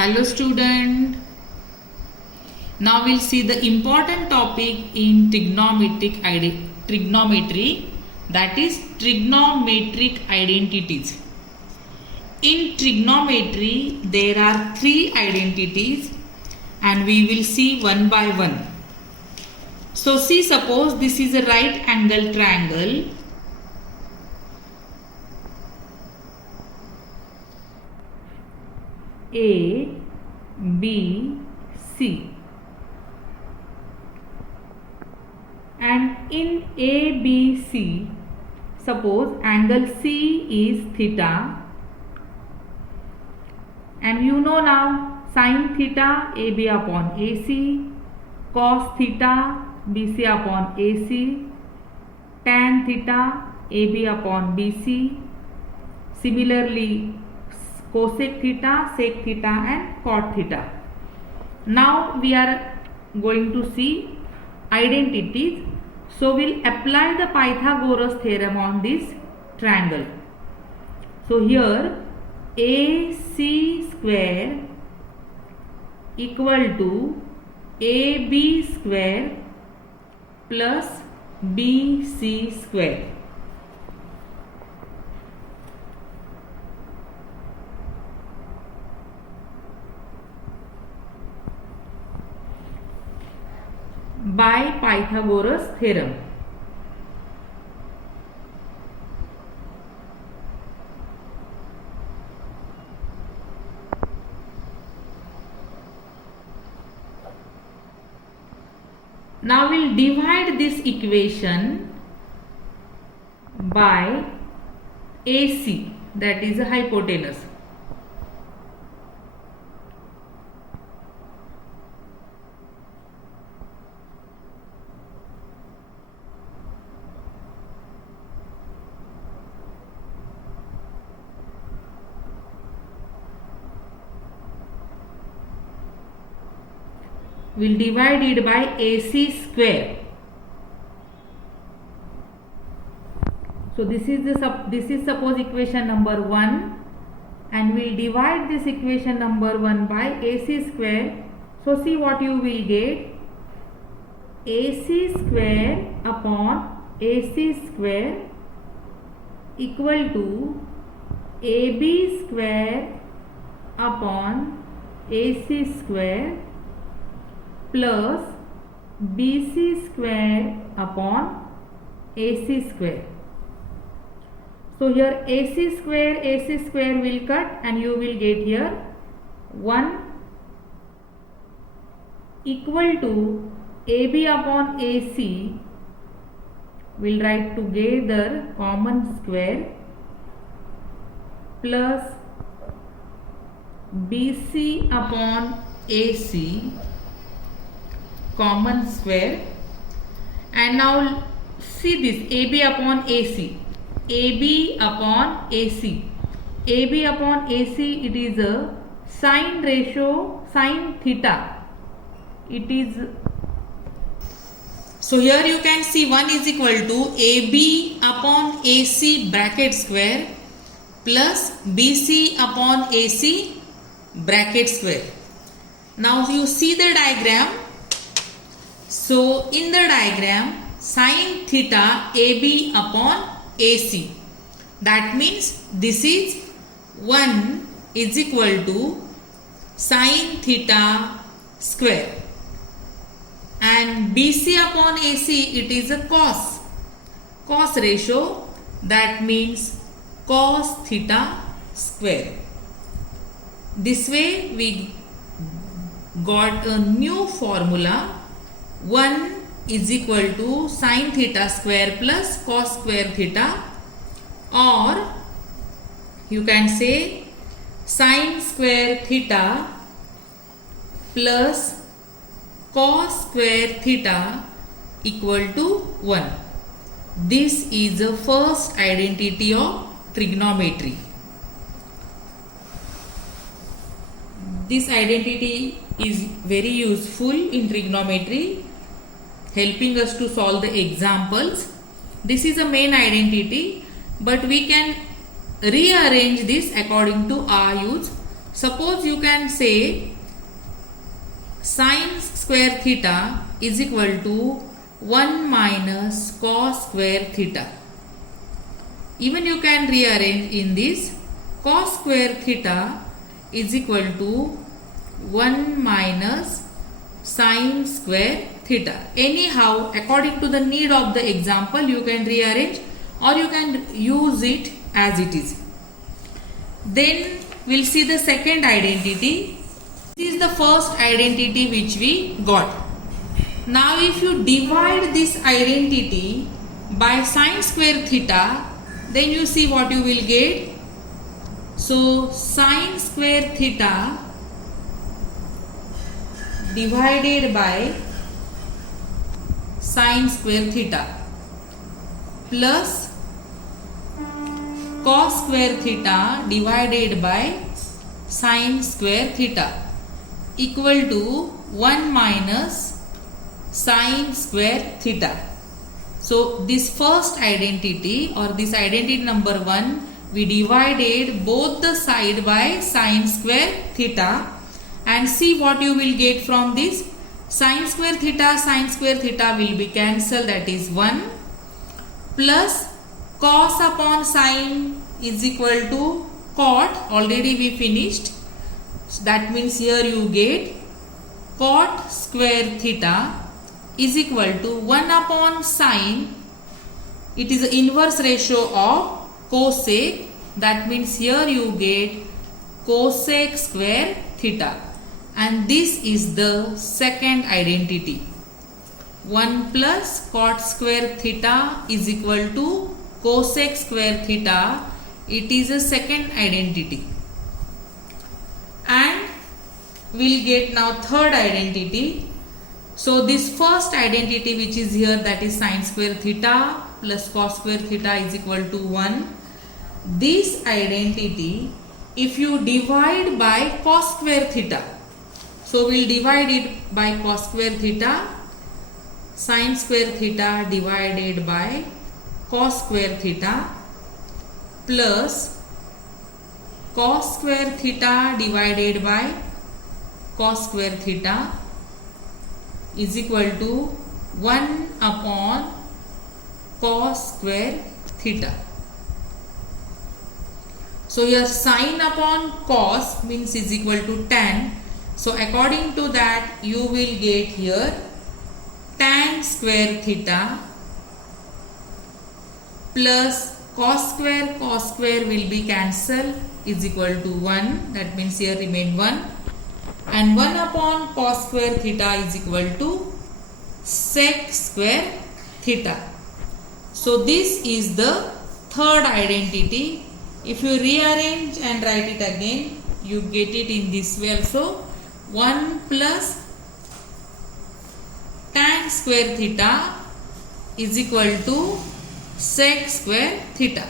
Hello student. Now we'll see the important topic in trigonometry, that is trigonometric identities. In trigonometry there are three identities and we will see one by one. So see, suppose this is a right angle triangle. A, B, C, and in ABC, suppose angle C is theta, and you know now sin theta AB upon AC, cos theta BC upon AC, tan theta AB upon BC, similarly cosec theta, sec theta and cot theta. Now we are going to see identities. So we'll apply the Pythagoras theorem on this triangle. So here AC square equal to AB square plus BC square. By Pythagoras theorem. Now we'll divide this equation by AC, that is a hypotenuse. We'll divide it by AC square. So this is suppose equation number 1, and we'll divide this equation number 1 by AC square. So see what you will get. AC square upon AC square equal to AB square upon AC square plus BC square upon AC square. So here AC square will cut and you will get here 1 equal to AB upon AC. We'll write together common square plus BC upon AC common square. And now see this AB upon AC, AB upon AC, AB upon AC, it is a sine ratio, sine theta. It is, so here you can see 1 is equal to AB upon AC bracket square plus BC upon AC bracket square. Now you see the diagram. So in the diagram, sin theta AB upon AC, that means this is 1 is equal to sin theta square, and BC upon AC, it is a cos ratio, that means cos theta square. This way we got a new formula. 1 is equal to sin theta square plus cos square theta, or you can say sin square theta plus cos square theta equal to 1. This is the first identity of trigonometry. This identity is very useful in trigonometry, helping us to solve the examples. This is a main identity, but we can rearrange this according to our use. Suppose you can say sin square theta is equal to 1 minus cos square theta. Even you can rearrange in this. Cos square theta is equal to 1 minus sin square theta. Anyhow, according to the need of the example, you can rearrange or you can use it as it is. Then we'll see the second identity. This is the first identity which we got. Now if you divide this identity by sin square theta, then you see what you will get. So sin square theta divided by sin square theta plus cos square theta divided by sin square theta equal to 1 minus sin square theta. So this first identity or this identity number 1, we divided both the side by sin square theta, and see what you will get from this. Sin square theta will be cancelled, that is 1, plus cos upon sin is equal to cot, already we finished. So that means here you get cot square theta is equal to 1 upon sin. It is the inverse ratio of cosec. That means here you get cosec square theta. And this is the second identity. 1 plus cot square theta is equal to cosec square theta. It is a second identity. And we'll get now third identity. So this first identity which is here, that is sin square theta plus cos square theta is equal to 1. This identity, if you divide by cos square theta, so we'll divide it by cos square theta, sin square theta divided by cos square theta plus cos square theta divided by cos square theta is equal to 1 upon cos square theta. So here sin upon cos means is equal to tan. So according to that you will get here tan square theta plus cos square will be cancelled is equal to 1. That means here remain 1. And 1 upon cos square theta is equal to sec square theta. So this is the third identity. If you rearrange and write it again, you get it in this way also. 1 plus tan square theta is equal to sec square theta.